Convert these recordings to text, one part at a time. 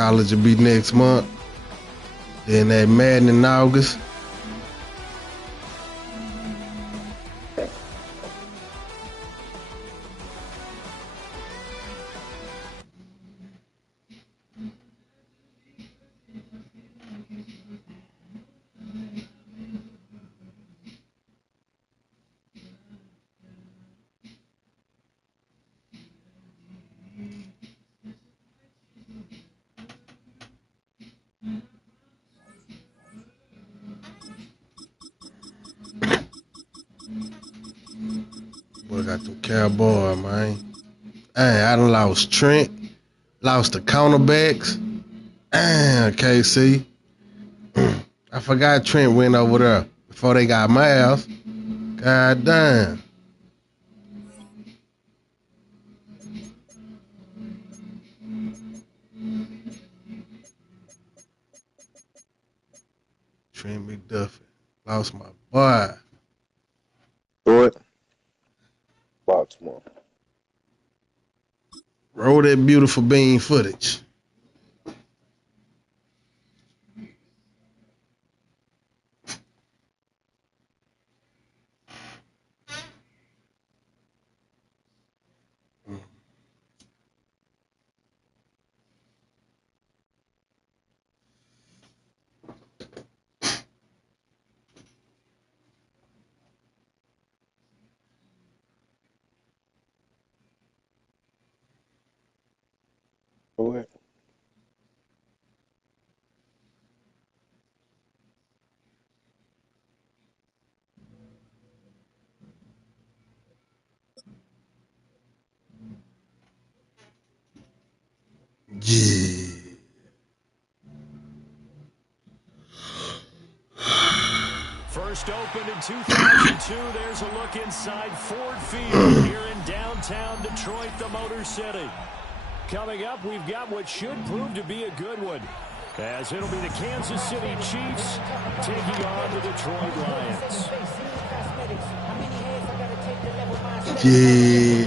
College will be next month. Then that Madden in August. Boy, got them Cowboys, man. Hey, I done lost Trent. Lost the cornerbacks. KC. I forgot Trent went over there before they got Miles. God damn. Trent McDuffie. Lost my boy. Do it. Baltimore. Roll that beautiful bean footage. Do it. Yeah. First opened in 2002. There's a look inside Ford Field here in downtown Detroit, the Motor City. Coming up, we've got what should prove to be a good one, as it'll be the Kansas City Chiefs taking on the Detroit Lions. Yeah.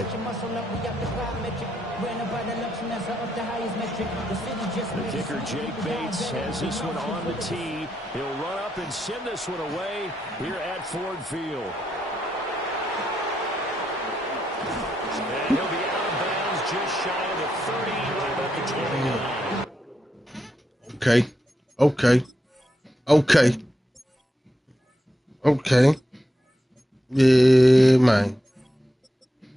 The kicker, Jake Bates, has this one on the tee. He'll run up and send this one away here at Ford Field. And he'll be out of bounds just shy of the 30, right at the 29. Okay. Okay. Okay. Okay. Yeah, man.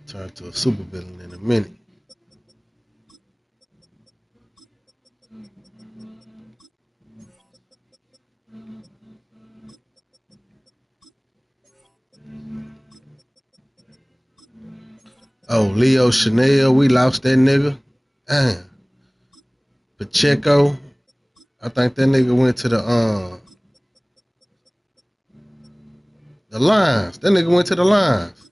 Turn to a supervillain in a minute. Oh, Leo Chanel, we lost that nigga. Pacheco, I think that nigga went to the Lions. That nigga went to the Lions.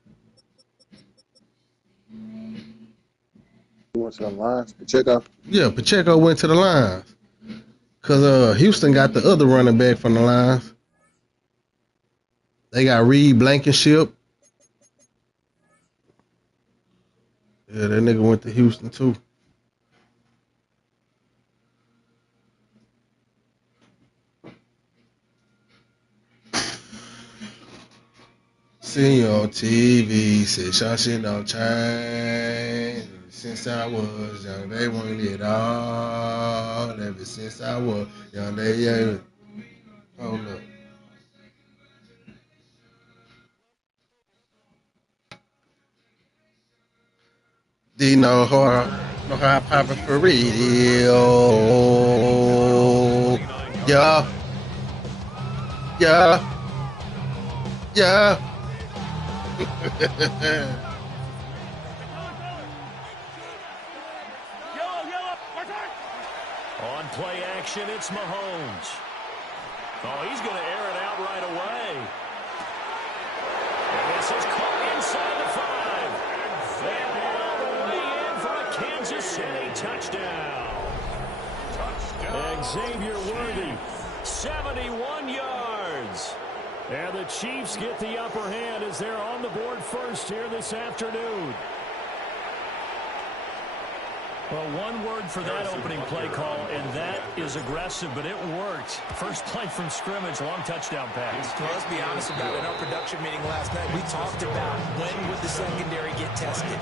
He went to the Lions. Pacheco. Yeah, Pacheco went to the Lions. Cause Houston got the other running back from the Lions. They got Reed Blankenship. Yeah, that nigga went to Houston too. See you on TV, said y'all shit don't change. Since I was young, they wanted it all. Ever since I was young, they hold up. Dino Hard popping for radio. Yeah. Yeah. Yeah. On play action, it's Mahomes. Oh, he's going to air it out right away. And this is caught inside the 5. And all the way in for a Kansas City touchdown. Xavier Worthy, 71 yards. And the Chiefs get the upper hand as they're on the board first here this afternoon. Well, one word for that opening play call, and that is aggressive, but it worked. First play from scrimmage, long touchdown pass. Well, let's be honest about it. In our production meeting last night, we talked about when would the secondary get tested.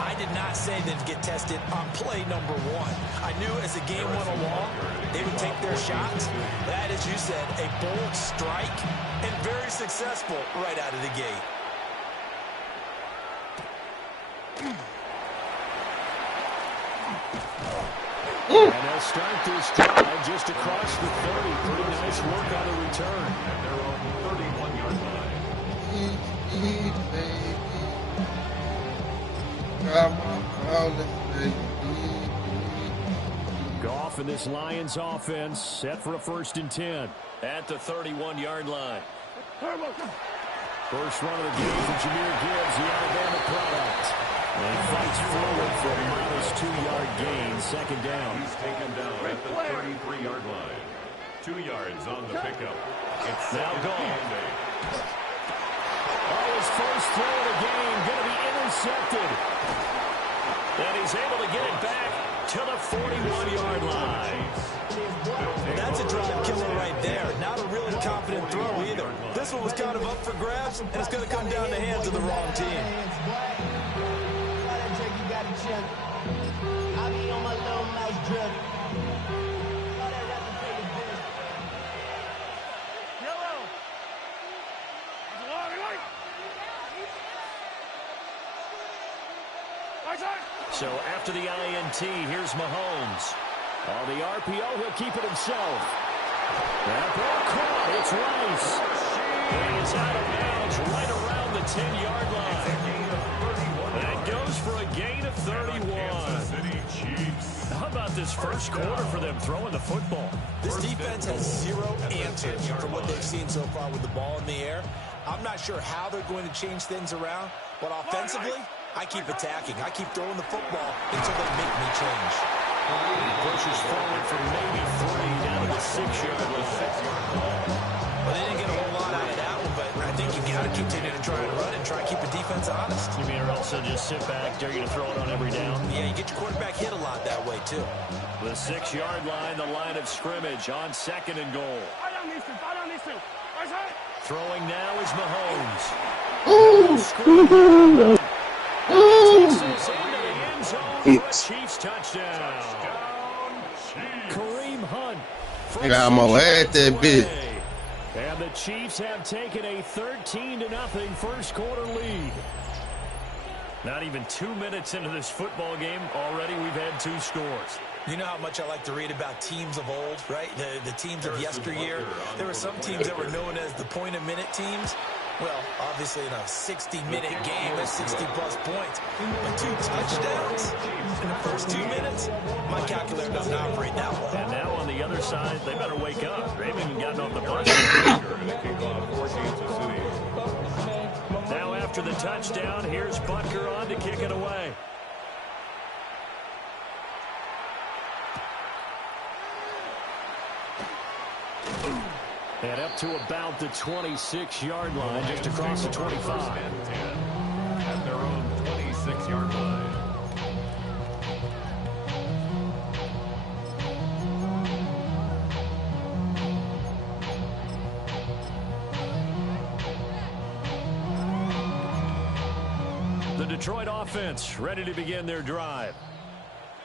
I did not say they'd get tested on play number 1. I knew as the game went along, they would take their shots. That, as you said, a bold strike and very successful right out of the gate. And they'll start this drive just across the 30. Pretty nice work on the return. At their own 31-yard line. Goff and this Lions offense set for a 1st and 10 at the 31-yard line. First run of the game for Jahmyr Gibbs, the Alabama product. And he fights forward for a -2-yard gain, 2nd down. He's taken down at the 33-yard line. 2 yards on the pickup. It's now gone. His first throw of the game going to be intercepted. And he's able to get it back to the 41-yard line. That's a drive killer right there. Not a really confident throw either. This one was kind of up for grabs, and it's going to come down the hands of the wrong team. I'll be on my little nice drip. So after the INT, here's Mahomes. On the RPO, he'll keep it himself. That ball caught. It's Rice. And it's out of bounds right around the 10-yard line. That goes for a gain of 31. How about this first quarter for them throwing the football? This defense has 0 answers for what they've seen so far with the ball in the air. I'm not sure how they're going to change things around, but offensively, I keep attacking. I keep throwing the football until they make me change. He pushes forward for maybe 3 down to the 6-yard line. Well, they didn't get a whole lot out of that one, but I think you got to continue to try and run and try to keep the defense honest. You mean or also just sit back, dare you to throw it on every down? Yeah, you get your quarterback hit a lot that way, too. The 6-yard line, the line of scrimmage on 2nd and goal. Throwing now is Mahomes. Chiefs touchdown. Kareem Hunt. I'm gonna let that bitch. And the Chiefs have taken a 13-0 first quarter lead. Not even 2 minutes into this football game, already we've had 2 scores. You know how much I like to read about teams of old, right? The teams of yesteryear. There were some teams that were known as the point-a-minute teams. Well, obviously in a 60-minute game, that's 60-plus points. But 2 touchdowns in the first 2 minutes? My calculator doesn't operate that way. And now on the other side, they better wake up. They haven't even gotten off the bus. Now after the touchdown, here's Butker on to kick it away. And up to about the 26-yard line, just across the 25. At their own 26-yard line. The Detroit offense ready to begin their drive.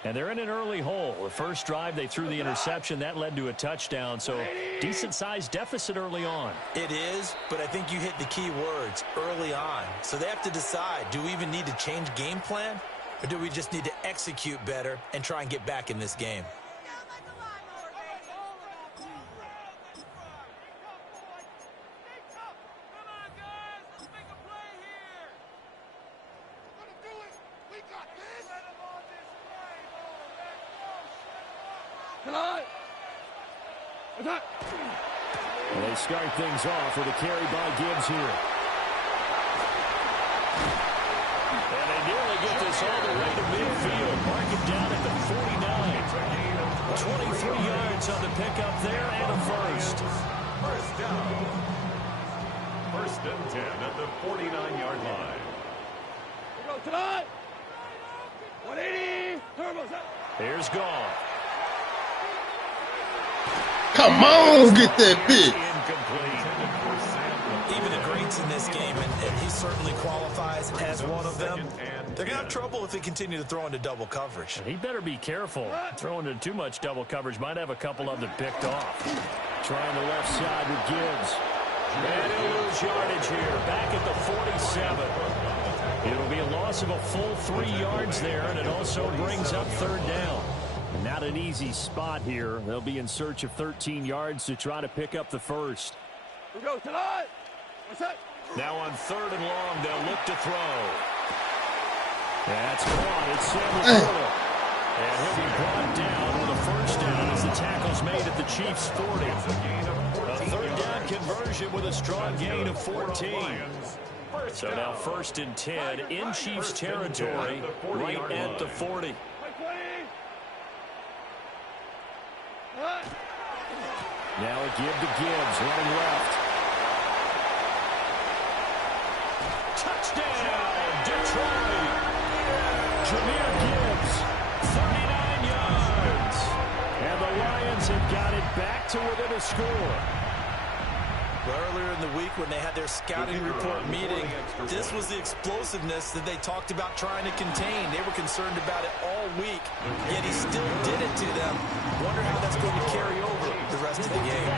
And they're in an early hole. The first drive, they threw the interception. That led to a touchdown, so decent-sized deficit early on. It is, but I think you hit the key words, early on. So they have to decide, do we even need to change game plan, or do we just need to execute better and try and get back in this game? Well, they start things off with a carry by Gibbs here. And they nearly get this all the way to midfield. Mark it down at the 49. 23 yards on the pickup there and a first. First down. 1st and 10 at the 49-yard line. Go tonight. 180. Here's Gall. Come on, get that bitch. Incomplete. Even the greats in this game, and he certainly qualifies as one of them, they're going to have trouble if they continue to throw into double coverage. He better be careful. Throwing into too much double coverage might have a couple of them picked off. Trying the left side with Gibbs. And he'll lose yardage here. Back at the 47. It'll be a loss of a full 3 yards there, and it also brings up third down. Not an easy spot here. They'll be in search of 13 yards to try to pick up the first. Now on third and long, they'll look to throw. That's caught. It's Sam Laporta. And he'll be brought down with a first down as the tackle's made at the Chiefs' 40. A third down conversion with a strong gain of 14. So now first and 10 in Chiefs territory, right at the 40. Now a give to Gibbs, running left. Touchdown, Detroit. Jahmyr Gibbs, 39 yards. And the Lions have got it back to within a score. Well, earlier in the week when they had their scouting report meeting, this was the explosiveness that they talked about trying to contain. They were concerned about it all week, yet he still did it to them. Wonder how that's going to carry over the rest of the game.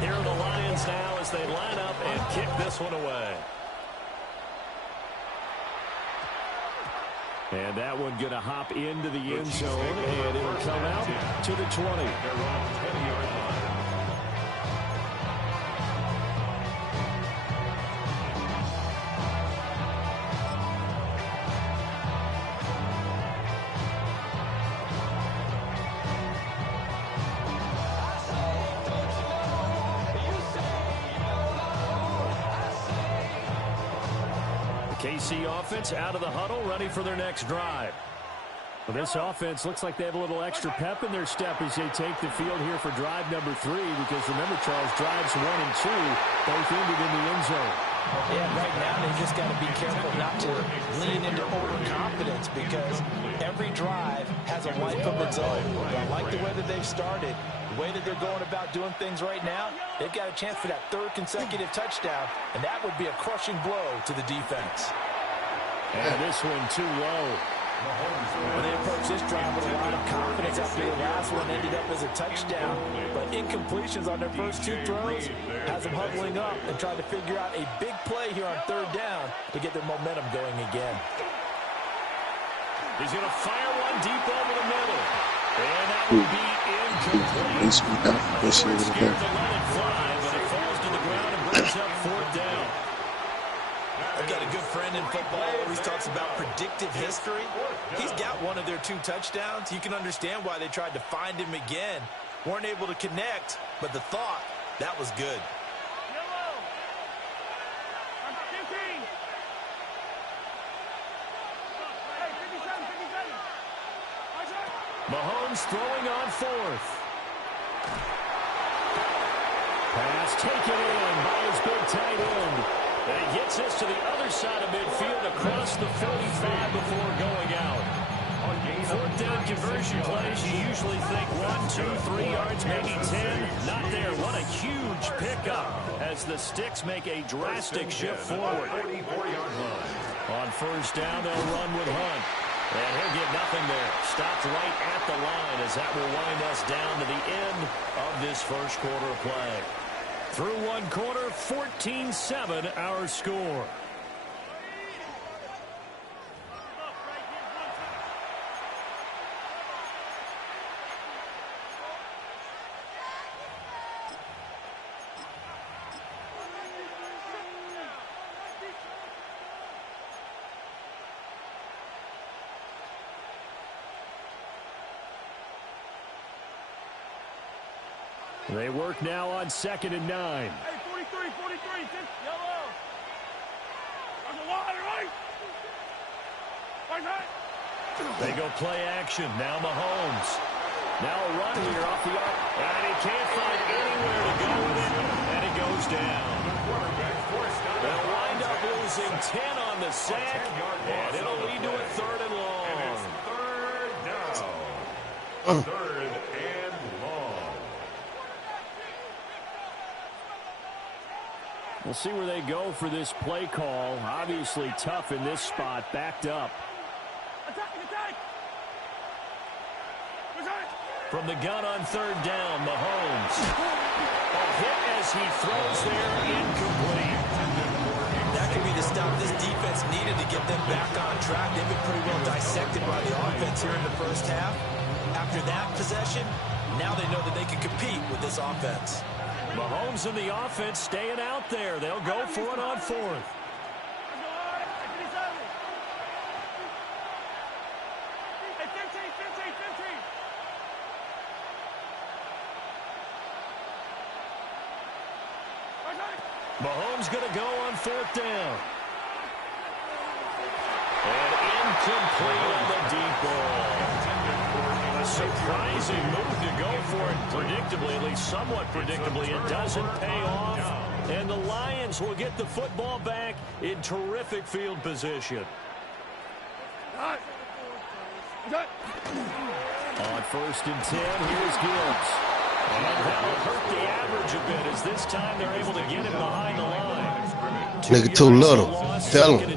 Here are the Lions now as they line up and kick this one away. And that one going to hop into the end zone, and it'll come out to the 20. KC offense out of the huddle, ready for their next drive. Well, this offense looks like they have a little extra pep in their step as they take the field here for drive number 3, because remember, Charles, drives 1 and 2 both ended in the end zone. Yeah, right now they just got to be careful not to lean into overconfidence, because every drive has a life of its own. I like the way that they've started. The way that they're going about doing things right now, they've got a chance for that 3rd consecutive touchdown, and that would be a crushing blow to the defense. And this one too low. Well, they approach this drive with a lot of confidence after the last one ended up as a touchdown. But incompletions on their first 2 throws has them huddling up and trying to figure out a big play here on 3rd down to get their momentum going again. He's going to fire one deep over the middle. And that would be incomplete. Scared to let it fly, but it falls to the ground and brings up 4th down. I've got a good friend in football who always talks about predictive history. He's got one of their 2 touchdowns. You can understand why they tried to find him again. Weren't able to connect, but the thought, that was good. Mahomes throwing on 4th. Pass taken in by his big tight end. And he gets us to the other side of midfield across the 45 before going out. 4th down conversion plays, you usually think 1, 2, 3 yards, maybe 10. Not there. What a huge pickup as the Sticks make a drastic shift forward. On 1st down, they'll run with Hunt. And he'll get nothing there. Stopped right at the line as that will wind us down to the end of this first quarter of play. Through 1 quarter, 14-7 our score. They work now on 2nd and 9. Hey, 43, yellow. There's a wire, right? Right side. They go play action. Now Mahomes. Now a run here off the arc. And he can't find anywhere to go with it. And it goes down. They'll wind up losing 10 on the sack, and it'll lead to a 3rd and long. And it's 3rd down. 3rd and long. We'll see where they go for this play call. Obviously tough in this spot, backed up. From the gun on 3rd down, Mahomes. A hit as he throws there, incomplete. That could be the stop this defense needed to get them back on track. They've been pretty well dissected by the offense here in the first half. After that possession, now they know that they can compete with this offense. Mahomes and the offense staying out there. They'll go for it on 4th. Mahomes going to go on 4th down. And incomplete on the deep ball. A surprising move to go for it predictably, at least somewhat predictably. It doesn't pay off. And the Lions will get the football back in terrific field position. On 1st and 10, here's Gibbs. And that'll hurt the average a bit as this time they're able to get him behind the line. Nigga too little. Tell him.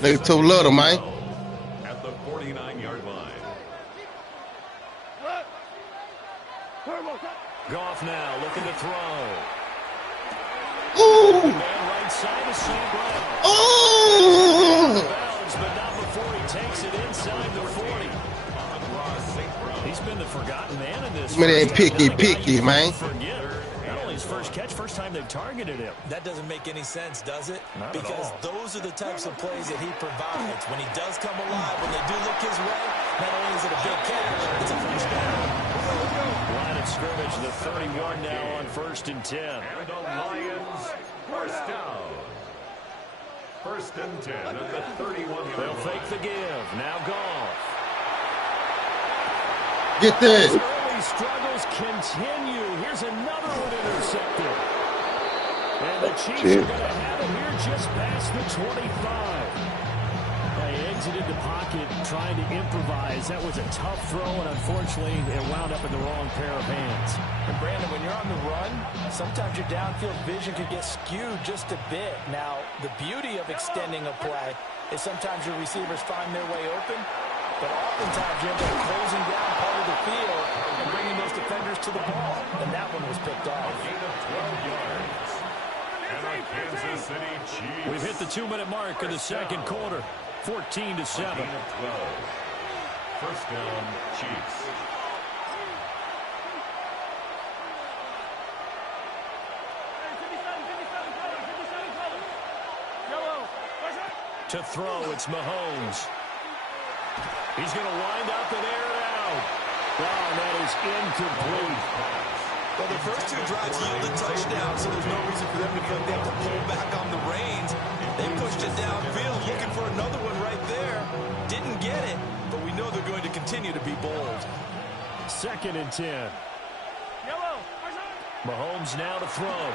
Nigga too little, man. At the 49-yard line. Goff now looking to throw. Ooh. Man right side of St. Brown. Ooh. Bounds, but not before he takes it inside the 40. He's been the forgotten man in this. Man, they ain't picky, man. Not only his first catch, first time they've targeted him. That doesn't make any sense, does it? Not because at all. those are the types of plays that he provides. When he does come alive, when they do look his way, not only is it a big catch, it's a first down. Line of scrimmage, the 31 now on 1st and 10. And the Lions first down. 1st and 10 at the 31-yard They'll line. fake the give. Now Goff. Get this. His early struggles continue. Here's another one intercepted. And the Chiefs are going to have it here just past the 25. They exited the pocket trying to improvise. That was a tough throw, and unfortunately, it wound up in the wrong pair of hands. And Brandon, when you're on the run, sometimes your downfield vision can get skewed just a bit. Now, the beauty of extending a play is sometimes your receivers find their way open, but oftentimes you end up closing down part of the field and bringing those defenders to the ball. And that one was picked off. Gain of 12 yards. And the Kansas City Chiefs. We've hit the 2-minute mark in the second quarter. 14-7. Gain of 12. First down, Chiefs. To throw, it's Mahomes. He's going to wind up and air it out. Oh, that is incomplete. Well, the first two drives yielded touchdowns, so there's no reason for them to feel like they have to pull back on the reins. They pushed it downfield, looking for another one right there. Didn't get it, but we know they're going to continue to be bold. 2nd and 10. Mahomes now to throw.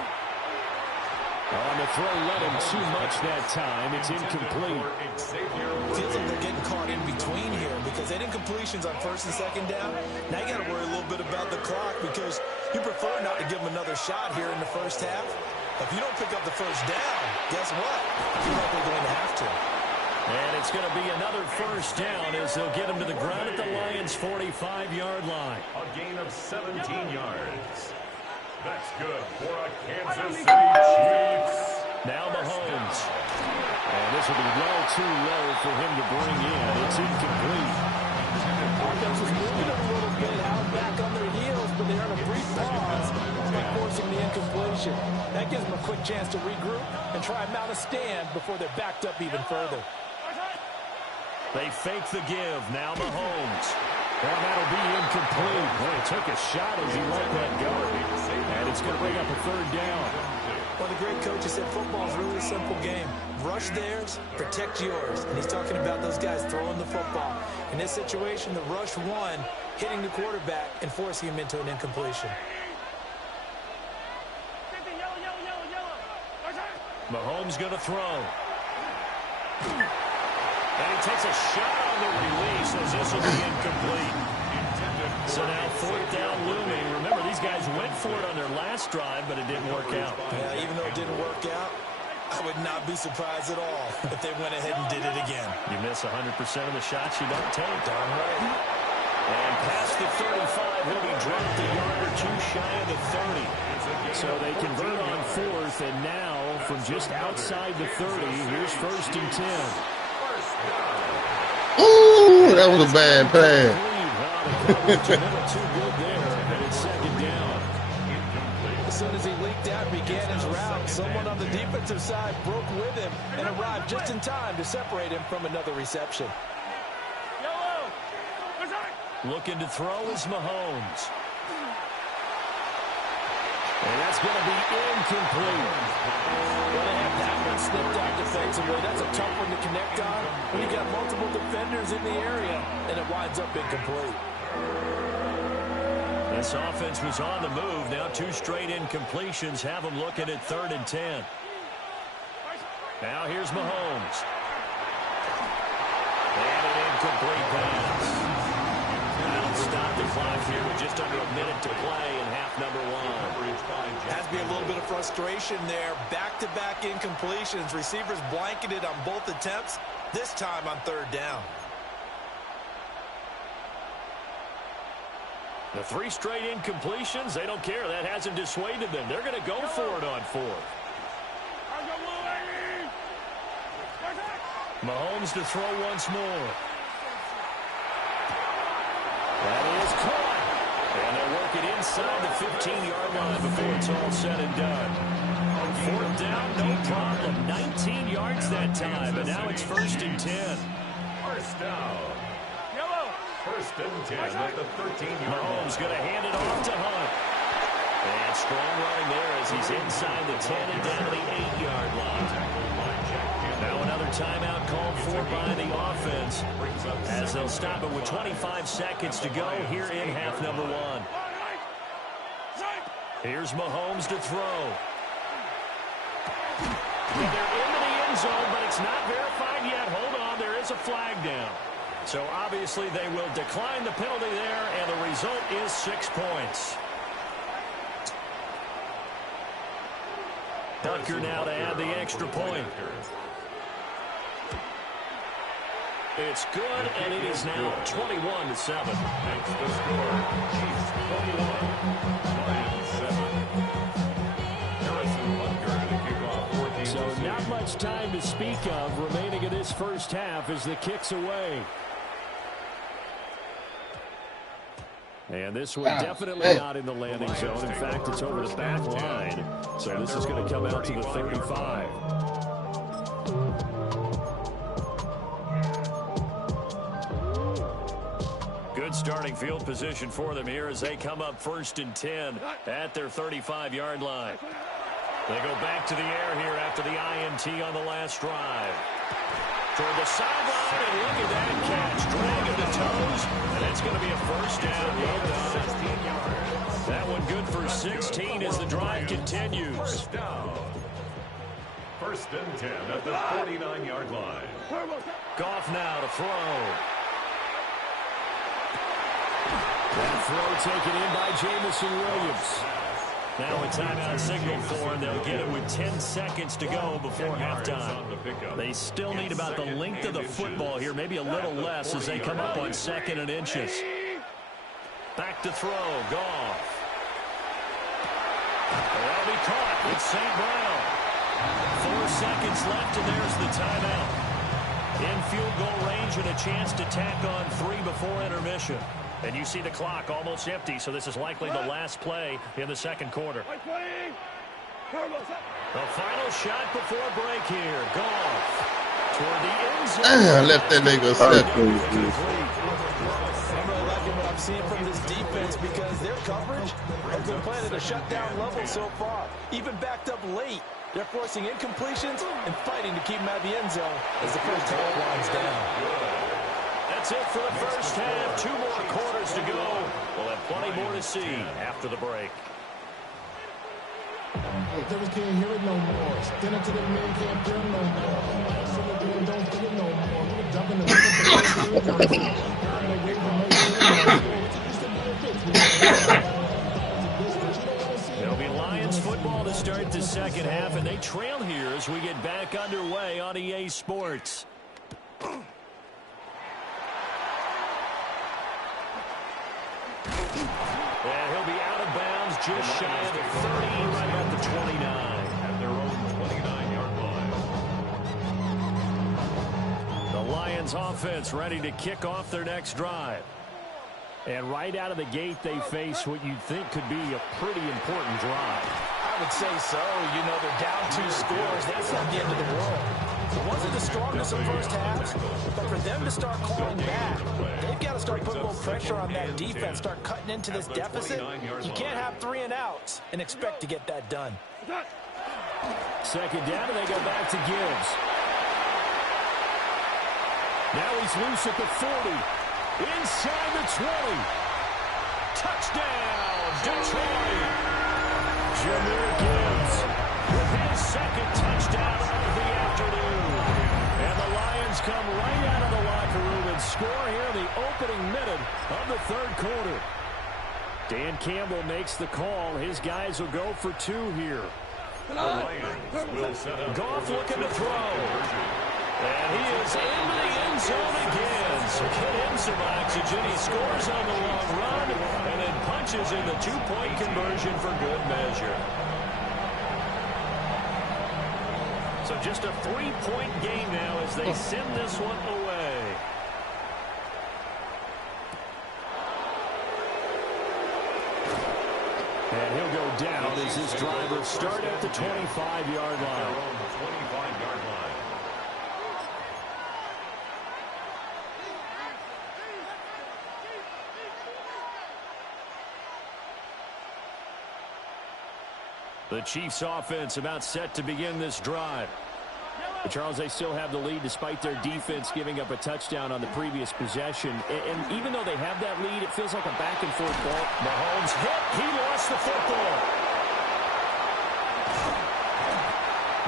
On the throw, let him too much that time. It's incomplete. Feels like they're getting caught in between here because they didn't incompletions on 1st and 2nd down. Now you got to worry a little bit about the clock because you prefer not to give them another shot here in the first half. If you don't pick up the first down, guess what? You're likely going to have to. And it's going to be another first down as they'll get him to the ground at the Lions' 45-yard line. A gain of 17 yards. That's good for a Kansas City Chiefs. Now Mahomes. And this will be well too low for him to bring in. It's incomplete. Offense was moving a little bit out back on their heels, but they're on a brief pause by forcing the incompletion. That gives them a quick chance to regroup and try and mount a stand before they're backed up even further. They fake the give. Now Mahomes. Well, that'll be incomplete. Well, he took a shot as he let that go. And it's going to bring up a 3rd down. Well, the great coach has said football is really a simple game. Rush theirs, protect yours. And he's talking about those guys throwing the football. In this situation, the rush one, hitting the quarterback and forcing him into an incompletion. Mahomes going to throw. And he takes a shot on the release as this will be incomplete. So now 4th down looming. Remember, these guys went for it on their last drive, but it didn't work out. Yeah, even though it didn't work out, I would not be surprised at all if they went ahead and did it again. You miss 100% of the shots you don't take. Darn right. And past the 35, he'll be dropped a yard or two shy of the 30. So they convert on 4th, and now from just outside the 30, here's 1st and 10. Ooh, that was a bad pass. Too good there, and it's 2nd down. As soon as he leaked out, began his route, someone on the defensive side broke with him and arrived just in time to separate him from another reception. Looking to throw is Mahomes. And that's going to be incomplete. Well, they have that one snipped out defensively. That's a tough one to connect on when you got multiple defenders in the area, and it winds up incomplete. This offense was on the move. Now 2 straight incompletions have them looking at 3rd and 10. Now here's Mahomes. And an incomplete pass. That'll stop the clock here with just under a minute to play in half number 1. Has to be a little bit of frustration there. Back-to-back incompletions. Receivers blanketed on both attempts, this time on 3rd down. The 3 straight incompletions, they don't care. That hasn't dissuaded them. They're going to go for it on 4th. Mahomes to throw once more. That is caught. And they'll work it inside the 15-yard line before it's all said and done. 4th down, no problem. 19 yards that time, and now it's 1st and 10. First down. 1st and 10 at the 13-yard line. Mahomes going to hand it off to Hunt. And strong running there as he's inside the 10 and down to the 8-yard line. Now another timeout called for by the offense as they'll stop it with 25 seconds to go here in half number 1. Here's Mahomes to throw. They're into the end zone, but it's not verified yet. Hold on, there is a flag down. So obviously they will decline the penalty there, and the result is 6 points. Dunker now to add the extra point. It's good, and it is now 21-7. Makes the score. Chiefs 21, Lions 7. Harrison Butker to kick off 14. So not much time to speak of remaining in this first half as the kick's away. And this one definitely not in the landing zone. In fact, it's over the back line. So this is going to come out to the 35. Good starting field position for them here as they come up 1st and 10 at their 35-yard line. They go back to the air here after the INT on the last drive. Toward the sideline, and look at that catch. Dragging the toes, and it's going to be a 1st down. Well done. That one good for 16 as the drive continues. First down. 1st and 10 at the 49-yard line. Goff now to throw. That throw taken in by Jamison Williams. Now a timeout signal for them. They'll get it with 10 seconds to go before halftime. They still need about the length of the football here, maybe a little less as they come up on 2nd and inches. Back to throw, Goff. That'll be caught. It's St. Brown. 4 seconds left, and there's the timeout. In field goal range and a chance to tack on 3 before intermission. And you see the clock almost empty, so this is likely the last play in the 2nd quarter. The final shot before break here. Goff toward the end zone. Left that nigga set. I'm really liking what I'm seeing from this defense because their coverage has been playing at a shutdown level so far. Even backed up late, they're forcing incompletions and fighting to keep them out of the end zone as the first half winds down. That's it for the first half. 2 more quarters to go. We'll have plenty more to see after the break. Devils can't hear it no more. Stand up to the men, can't feel no more. Don't It'll be Lions football to start the second half, and they trail here as we get back underway on EA Sports. And he'll be out of bounds just shy of the 30, right at the 29. At their own 29-yard line. The Lions offense ready to kick off their next drive. And right out of the gate, they face what you'd think could be a pretty important drive. I would say so. You know, they're down 2 scores. That's not the end of the world. It wasn't the strongest of first halves, but for them to start clawing back, they've got to start putting more pressure on that defense, start cutting into this deficit. You can't have 3 and outs and expect to get that done. Second down, and they go back to Gibbs. Now he's loose at the 40. Inside the 20. Touchdown, Detroit. Jahmyr Gibbs with his second touchdown of the afternoon. And the Lions come right out of the locker room and score here in the opening minute of the third quarter. Dan Campbell makes the call. His guys will go for 2 here. Goff looking to throw. And he is into the end zone again. So get him some oxygen. He scores on the long run and then punches in the 2-point conversion for good measure. So just a 3-point game now as they send this one away. And he'll go down as his driver start at the 25-yard line. The Chiefs offense about set to begin this drive. But Charles, they still have the lead despite their defense giving up a touchdown on the previous possession. And even though they have that lead, it feels like a back-and-forth ball. Mahomes hit. He lost the football.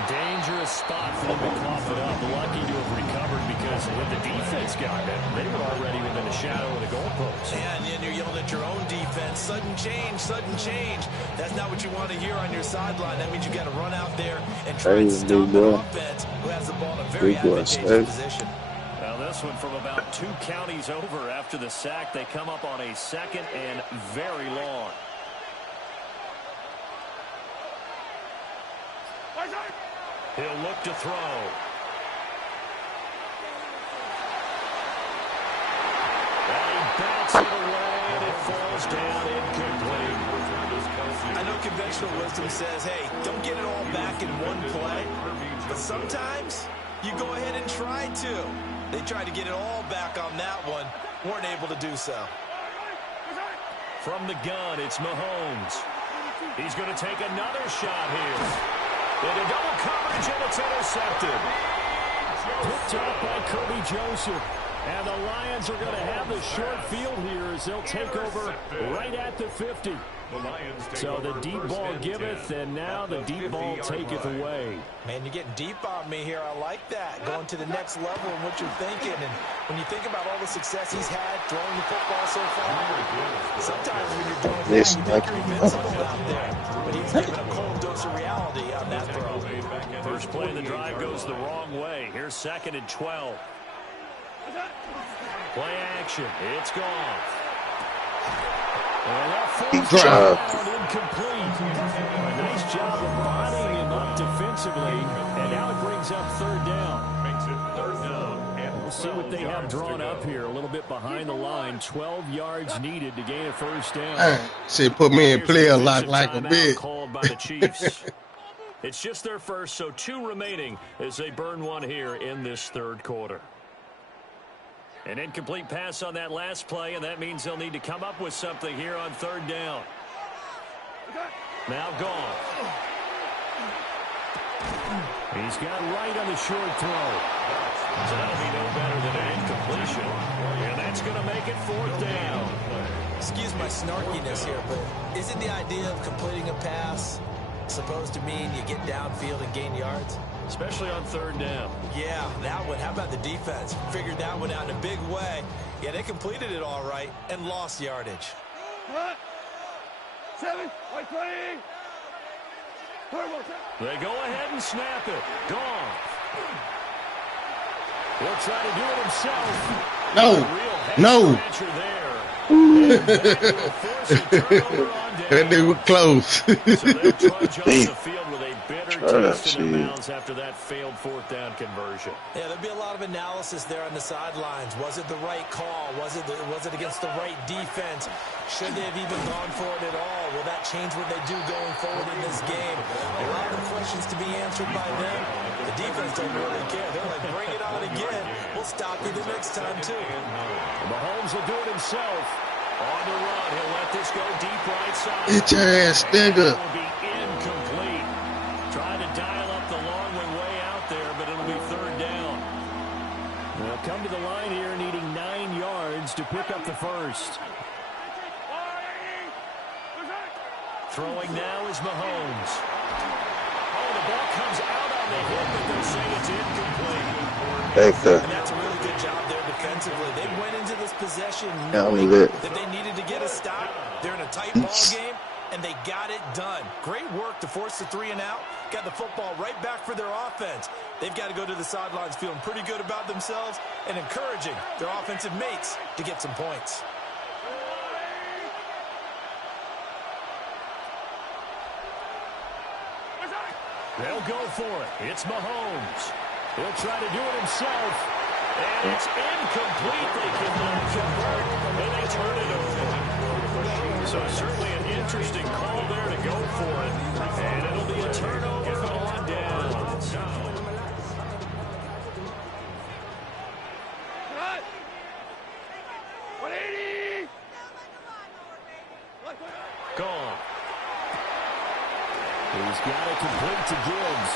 Dangerous spot for them to cough it up. Lucky to have recovered because when the defense got it, they were already within a shadow of the goalpost. Yeah, and then you're yelling at your own defense. Sudden change, sudden change. That's not what you want to hear on your sideline. That means you got to run out there and try and stop an offense who has the ball in a very advantageous position. Well, this one from about 2 counties over after the sack. They come up on a 2nd and very long. He'll look to throw. And he bats it away, and it falls down incomplete. I know conventional wisdom says, hey, don't get it all back in one play. But sometimes you go ahead and try to. They tried to get it all back on that one. Weren't able to do so. From the gun, it's Mahomes. He's going to take another shot here. Into double coverage, and it's intercepted. Picked up by Kirby Joseph. And the Lions are going to have the short field here as they'll take over right at the 50. So the deep ball giveth, and now the deep ball taketh away. Man, you're getting deep on me here. I like that. Going to the next level in what you're thinking. And when you think about all the success he's had throwing the football so far, sometimes when you're doing that, you think you're invincible out there. But he's given a cold dose of reality on that throw. First play of the drive goes the wrong way. Here's 2nd and 12. Play action. It's gone. And that falls down incomplete. A nice job of bodying him up defensively. And now it brings up 3rd down. We'll see what they have drawn up here. A little bit behind the line. 12 yards needed to gain a 1st down. She put me in play a lot like a bitch. Called by the Chiefs. It's just their first, so 2 remaining as they burn one here in this 3rd quarter. An incomplete pass on that last play, and that means they'll need to come up with something here on 3rd down. Now gone. He's got right on the short throw. So that'll be no better than an incompletion. And that's going to make it 4th down. Excuse my snarkiness here, but isn't the idea of completing a pass supposed to mean you get downfield and gain yards? especially on third down. Yeah, that one. How about the defense? Figured that one out in a big way. Yeah, they completed it all right and lost yardage. 7, white 20. They go ahead and snap it. Gone. He'll try to do it himself. No. That they were close. So they'll trudge off the field with a bitter taste in their mouths after that failed fourth down conversion. Yeah, there'll be a lot of analysis there on the sidelines. Was it the right call? Was it against the right defense? Should they have even gone for it at all? Will that change what they do going forward in this game? A lot of questions to be answered by them. The defense doesn't really care. They're like, bring it on again. We'll stop you the next time, too. Mahomes will do it himself. On the run, he'll let this go deep right side. Get your ass, nigga. It will be incomplete. Trying to dial up the long way out there, but it'll be third down. They'll come to the line here needing 9 yards to pick up the first. Throwing now is Mahomes. Oh, the ball comes out on the hit, but they'll say it's incomplete. And that's a really good job there defensively. They went into this possession knowing that they needed to get a stop. They're in a tight ball game, and they got it done. Great work to force the 3 and out. Got the football right back for their offense. They've got to go to the sidelines feeling pretty good about themselves and encouraging their offensive mates to get some points. They'll go for it. It's Mahomes. He'll try to do it himself. And it's incomplete. They cannot convert. And they turn it over. So certainly an interesting call there to go for it. And it'll be a turnover on downs. Cut. 180. Gone. He's got it complete to Gibbs.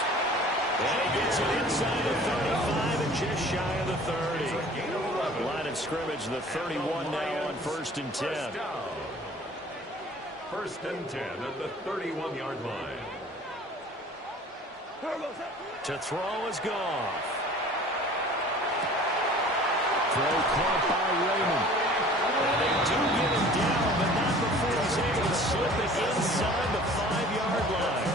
And he gets it inside the 35 and just shy of the 30. Line of scrimmage, the 31 now on 1st and 10. First and 10 at the 31-yard line. To throw is Goff. Throw caught by Raymond. And they do get him down, but not before he's able to slip it inside the 5-yard line.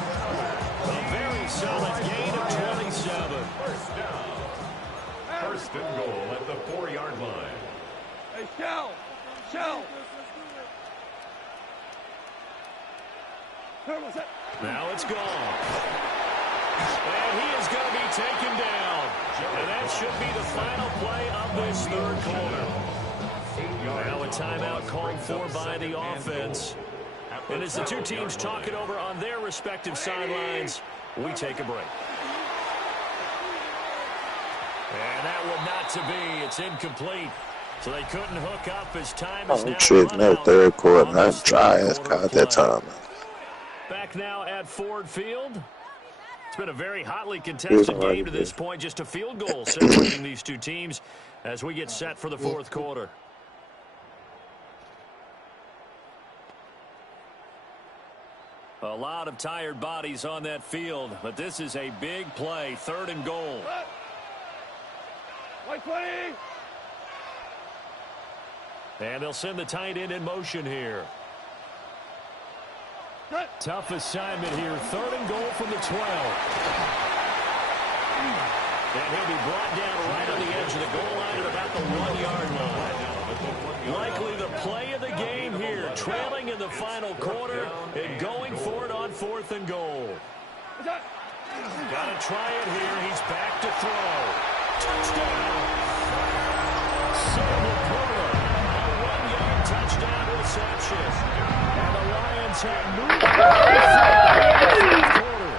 A very solid gain of 27. First down. First and goal at the 4-yard line. Hey, Shell. Now it's gone. And he is going to be taken down. And that should be the final play of this third quarter. Now a timeout called for by the offense. And as the two teams talk it over on their respective sidelines, we take a break. And that one not to be. It's incomplete. So they couldn't hook up as time is now treating that third quarter, not dry as caught that time. Back now at Ford Field. It's been a very hotly contested game to this point. Just a field goal separating these two teams as we get set for the fourth quarter. A lot of tired bodies on that field, but this is a big play. 3rd and goal. White 20. And they'll send the tight end in motion here. Tough assignment here. 3rd and goal from the 12. And he'll be brought down right on the edge of the goal line at about the 1-yard line. Likely the play of the game here. Trailing in the final quarter and going for it on 4th and goal. Got to try it here. He's back to throw. Touchdown. A 1-yard touchdown reception. And the Lions have moved in the quarter.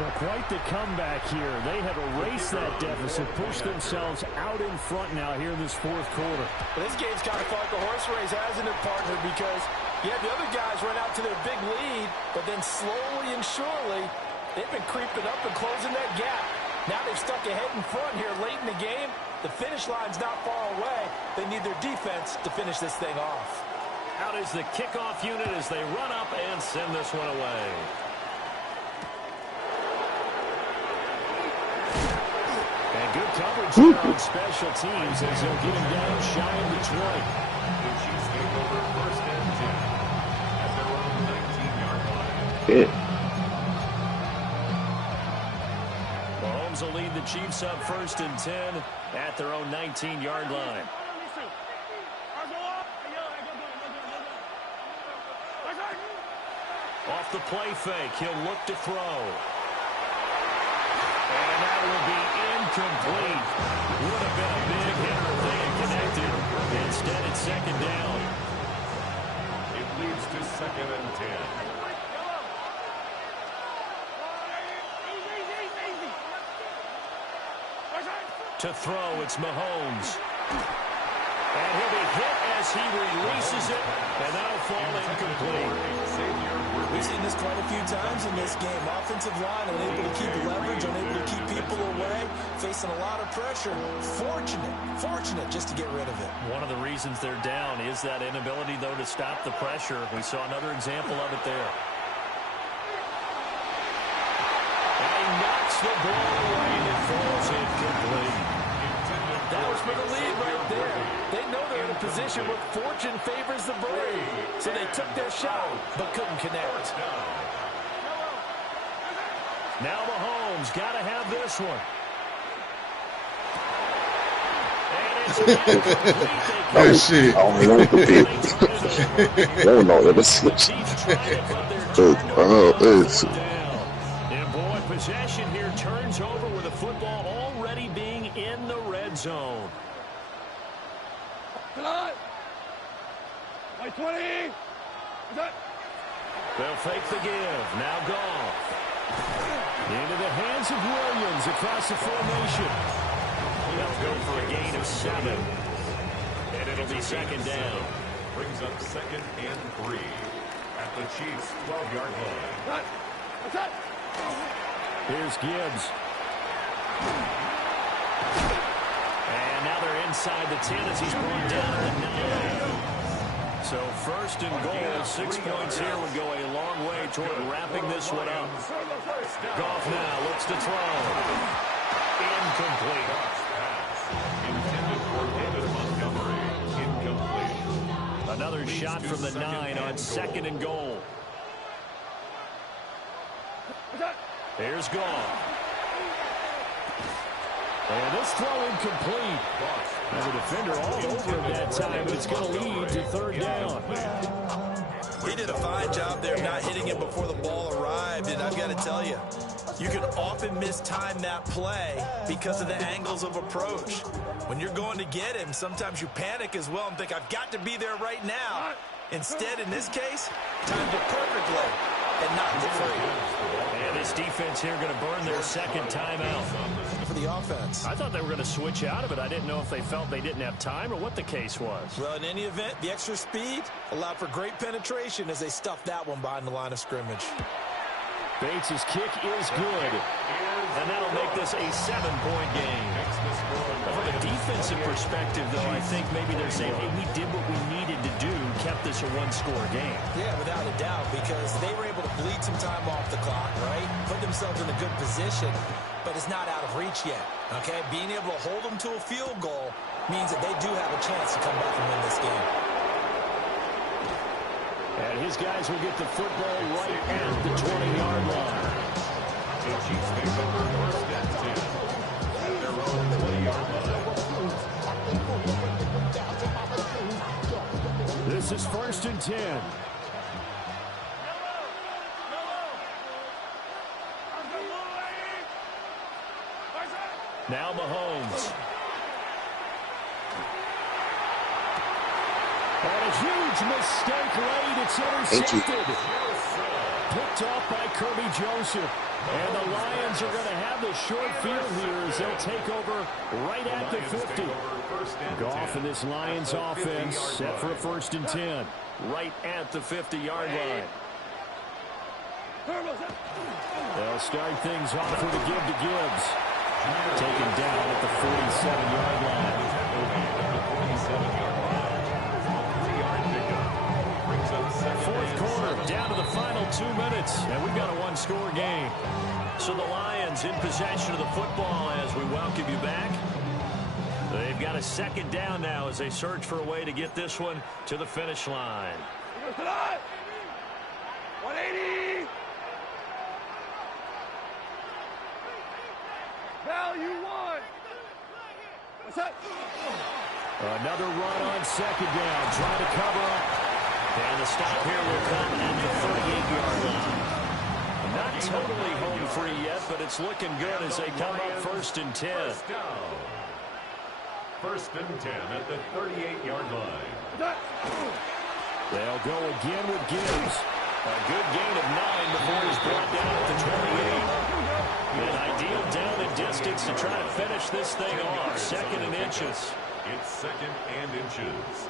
Well, quite the comeback here. They have erased that deficit, pushed themselves out in front now here in this fourth quarter. Well, this game's kind of felt like a horse race, hasn't it, partner? Because, yeah, the other guys run out to their big lead, but then slowly and surely, they've been creeping up and closing that gap. Now they've stuck ahead in front here late in the game. The finish line's not far away. They need their defense to finish this thing off. Out is the kickoff unit as they run up and send this one away. And good coverage there on special teams as they'll get him down shy of Detroit. The Chiefs take over 1st and 10 at their own 19-yard line. Yeah. Mahomes will lead the Chiefs up 1st and 10 at their own 19-yard line. Off the play fake, he'll look to throw. And that will be incomplete. Would have been a big hitter if they had connected. Instead, it's 2nd down. It leads to 2nd and 10. To throw, it's Mahomes. And he'll be hit as he releases it, and that'll fall incomplete. We've seen this quite a few times in this game. Offensive line unable to keep leverage, unable to keep people away, facing a lot of pressure. Fortunate just to get rid of it. One of the reasons they're down is that inability, though, to stop the pressure. We saw another example of it there. And he knocks the ball away, and it falls incomplete. That was for the lead right there. They know they're in a position where fortune favors the brave. So they took their shot, but couldn't connect. Now Mahomes got to have this one. And it's Oh, shit. I don't want to be. No, no, that's it's. And boy, possession here turns over with the football already being in the red zone. White 20. They'll fake the give. Now Goff. Into the hands of Williams across the formation. They'll go for a gain of 7. And it'll be 2nd down. Brings up 2nd and 3 at the Chiefs' 12-yard line. Here's Gibbs. And now they're inside the 10 as he's brought down at the 9. So 1st and goal, 6 points here would go a long way toward wrapping this one up. Goff now looks to throw. Incomplete. Intended for David Montgomery. Incomplete. Another shot from the 9 on 2nd and goal. Here's Goff. And this throw incomplete. As a defender all over him that time, but it's going to lead to 3rd down. He did a fine job there not hitting him before the ball arrived. And I've got to tell you, you can often mistime that play because of the angles of approach. When you're going to get him, sometimes you panic as well and think, I've got to be there right now. Instead, in this case, timed it perfectly and knocked it free. And this defense here going to burn their 2nd timeout. For the offense. I thought they were going to switch out of it. I didn't know if they felt they didn't have time or what the case was. Well, in any event, the extra speed allowed for great penetration as they stuffed that one behind the line of scrimmage. Bates' kick is good. And that'll make this a 7-point game. From a defensive perspective, though, I think maybe they're saying, hey, we did what we needed to do, kept this a 1-score game. Yeah, without a doubt, because they were able to bleed some time off the clock, right? Put themselves in a good position, but it's not out of reach yet, okay? Being able to hold them to a field goal means that they do have a chance to come back and win this game. And his guys will get the football right at the 20-yard line. The Chiefs take over 1st and 10 at their own 20-yard line. This is 1st and 10. Now Mahomes. And a huge mistake late. It's intercepted. Picked off by Kirby Joseph. And the Lions are going to have the short field here as they'll take over right at the 50. Goff and this Lions offense set for a 1st and 10. Right at the 50-yard line. They'll start things off with a give to Gibbs. Taken down at the 47-yard line. 4th quarter, down to the final 2 minutes, and we've got a 1-score game. So the Lions in possession of the football as we welcome you back. got a second down now as they search for a way to get this one to the finish line. 180. Value one. What's that? Another run on second down, trying to cover up. And the stop here will come at the 38-yard line. Not totally home free yet, but it's looking good as they come up 1st and 10. First down. 1st and 10 at the 38-yard line. They'll go again with Gibbs. A good gain of 9 before he's brought down at the 28. An ideal down and distance to try to finish this thing off. 2nd and inches. It's 2nd and inches.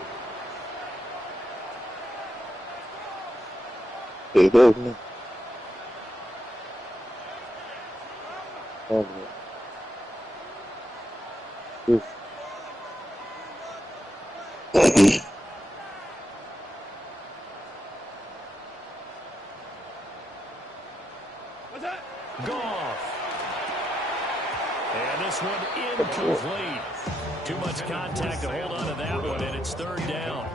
Big opening. Oh, man. What's that? Goff. And this one incomplete. Too much contact to hold on to that one, and it's 3rd down.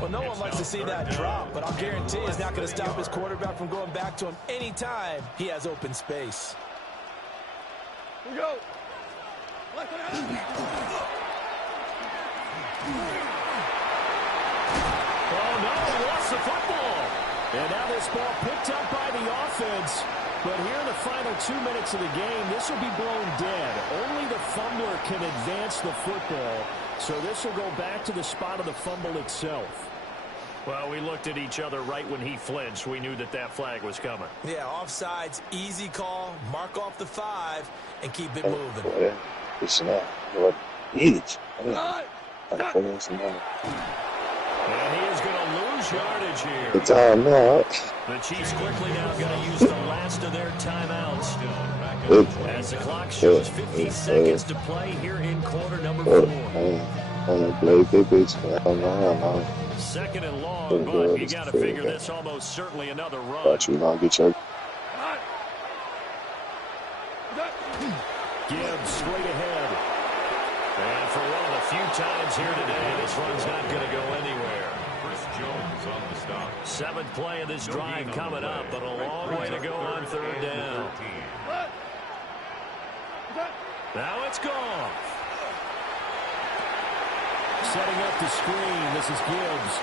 Well, no one likes to see that drop, but I'll guarantee it's not going to stop his quarterback from going back to him anytime he has open space. Here we go. Left it out. Oh, no, he lost the football. And now this ball picked up by the offense. But here in the final 2 minutes of the game, this will be blown dead. Only the fumbler can advance the football. So this will go back to the spot of the fumble itself. Well, we looked at each other right when he flinched. We knew that that flag was coming. Yeah, offsides, easy call, mark off the 5, and keep it moving. Boy, it's not what huge. Cut. And he is going to lose yardage here. The time out. The Chiefs quickly now going to use the last of their timeouts. As the clock shows 50 seconds to play here in quarter number 4. Second and long, but you got to figure this almost certainly another run. But you gonna get your Gibbs straight ahead. And for one of the few times here today, this run's not going to go anywhere. Chris Jones on the stop. 7th play of this drive coming up, but a long way to go on 3rd down. Now it's gone. Setting up the screen, this is Gibbs.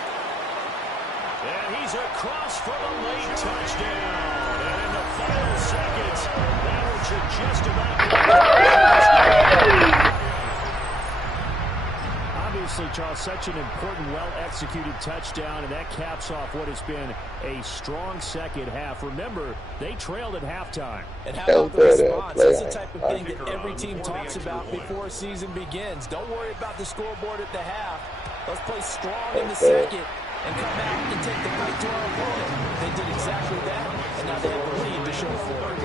And he's across for the late touchdown. And in the final seconds, that one should just about... Obviously, Charles, such an important, well-executed touchdown, and that caps off what has been a strong second half. Remember, they trailed at halftime. And how about the response? That's the type of thing that every team talks about before a season begins. Don't worry about the scoreboard at the half. Let's play strong in the second and come out and take the fight to our opponent. They did exactly that, and now they have the lead to show for it.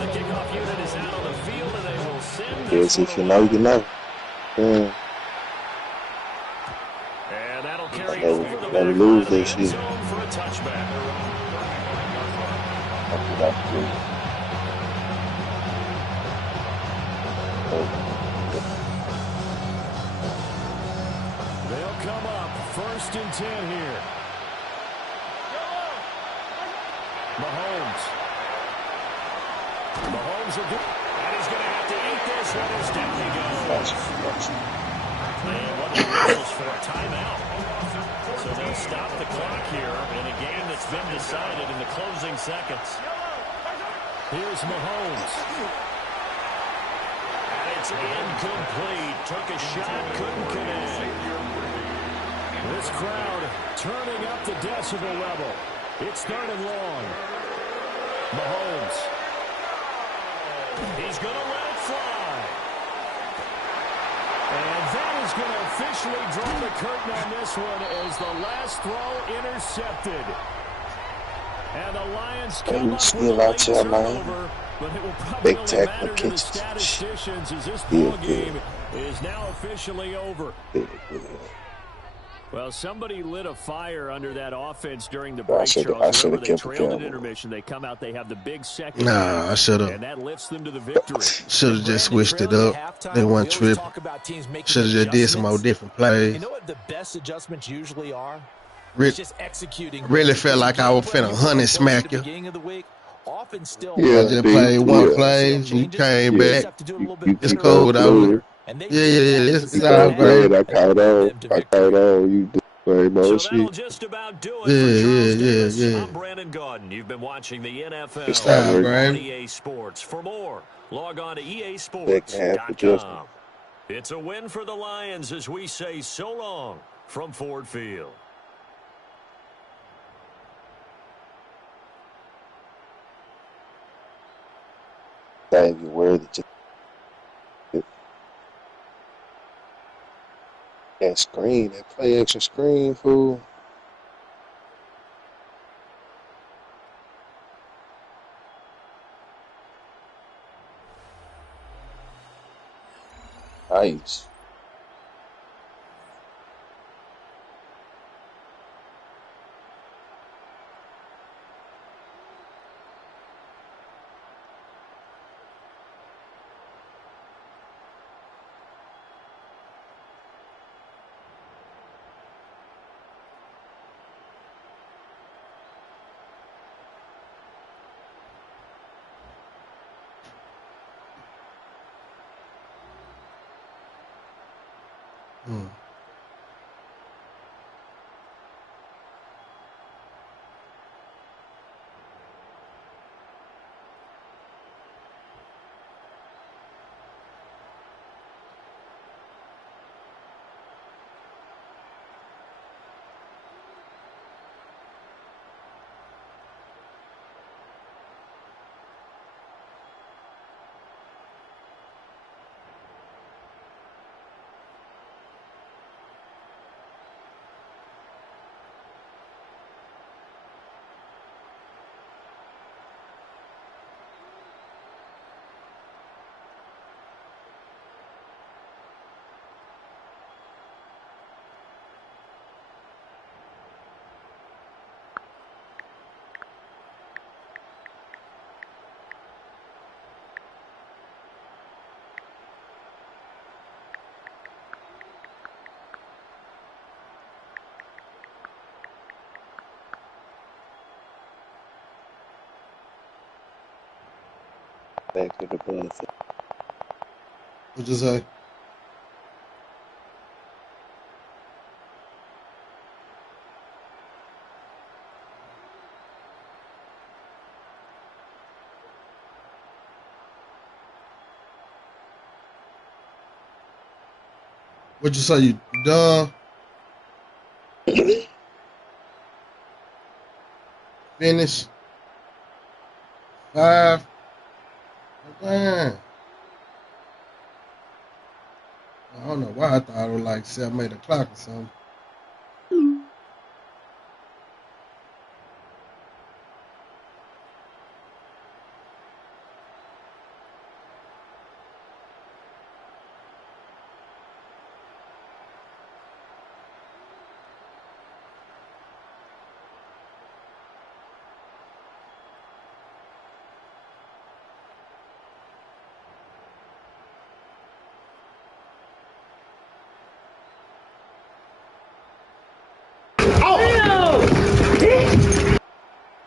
The kickoff unit is out on the field, and they will send yes, if you know, you know. And that'll carry over the never lose this shit. for a touchback. They'll come up 1st and 10 here. Mahomes will do, and he's going to have to eat this one as down he goes. And what the rules for a timeout. So they'll stop the clock here in a game that's been decided in the closing seconds. Here's Mahomes. And it's incomplete. Took a shot, couldn't connect. This crowd turning up the decibel level. It's 3rd and long. Mahomes. He's going to let it fly. And that is going to officially draw the curtain on this one as the last throw intercepted. And the Lions come up with a late turnover, but it will probably only matter to the statisticians as this ball game is now officially over. Well, somebody lit a fire under that offense during the I break, should Charles. have Remember, they kept the trailed at camera. intermission. They come out, they have the big second Nah, I half, should have. and that lifts them to the victory. Should have And just Brandon, switched it trailing at up. They halftime, weren't we always tripping. talk about teams making Should have just did some more adjustments. different plays. You know what the best adjustments usually are? Re- It's just executing really better. felt Because a like I game was plan finna you put honey on post at smack the you. beginning of the week often still I Yeah, just works. played B. one Yeah. play. Personnel You changes, came you Yeah. just back. have to do it a You little bit you It's keep better on on cold. Monday. fluid. And they Yeah, did that in the it's You second all know, half, glad good. I and that caught led on. them to I caught victory. on. You do same So old that'll shit. just about do it for Charles Davis. Yeah. I'm Brandon Gaudin. You've been watching the It NFL stopped Nah, working. on Brandon. EA Sports. For more, log on to Second half adjustment. easports.com. It's a win for the Lions as we say so long from Ford Field. Dang, you worthy to that screen, that play extra screen, fool. Nice. Hmm. Back to the buzz. What you say? What you say? You done? Finish? 5? Man, I don't know why I thought it was like 7, 8 o'clock or something.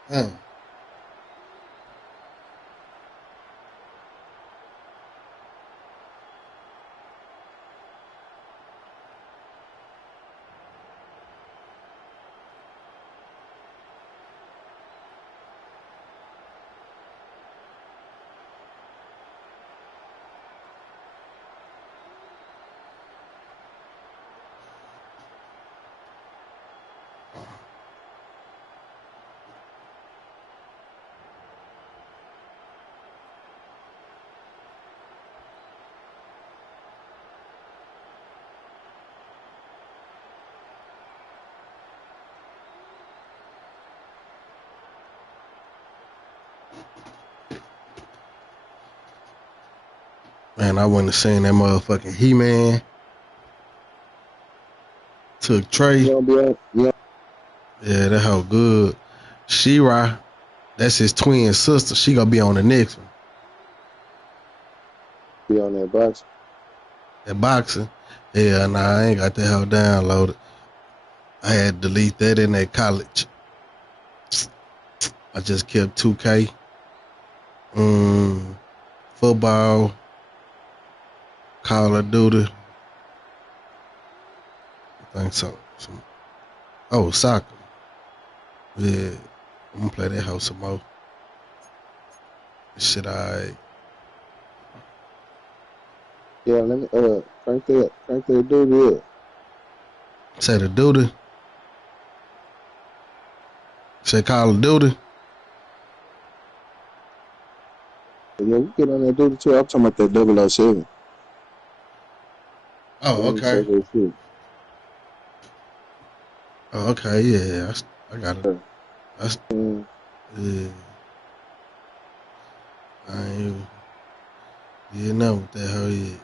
Damn. Man, I wouldn't have seen that motherfucking He-Man Took Trey. You gonna be on? You Yeah, that hoe good. She-Ra, that's his twin sister. She gonna be on the next one. be on that box? That boxing. Yeah, nah, I ain't got that hoe downloaded. I had to delete that in that college. I just kept 2K. Football. Call of Duty. I think so. Oh, soccer. Yeah. I'm gonna play that hoe some more. Shit, Yeah, let me crank that dude up. say the Duty. Say Call of Duty. Yeah, we get on that dude too. I'm talking about that 007. Oh, Let me okay. check that shit. Oh, okay, yeah. I got it. Yeah. I ain't even know what the hell is.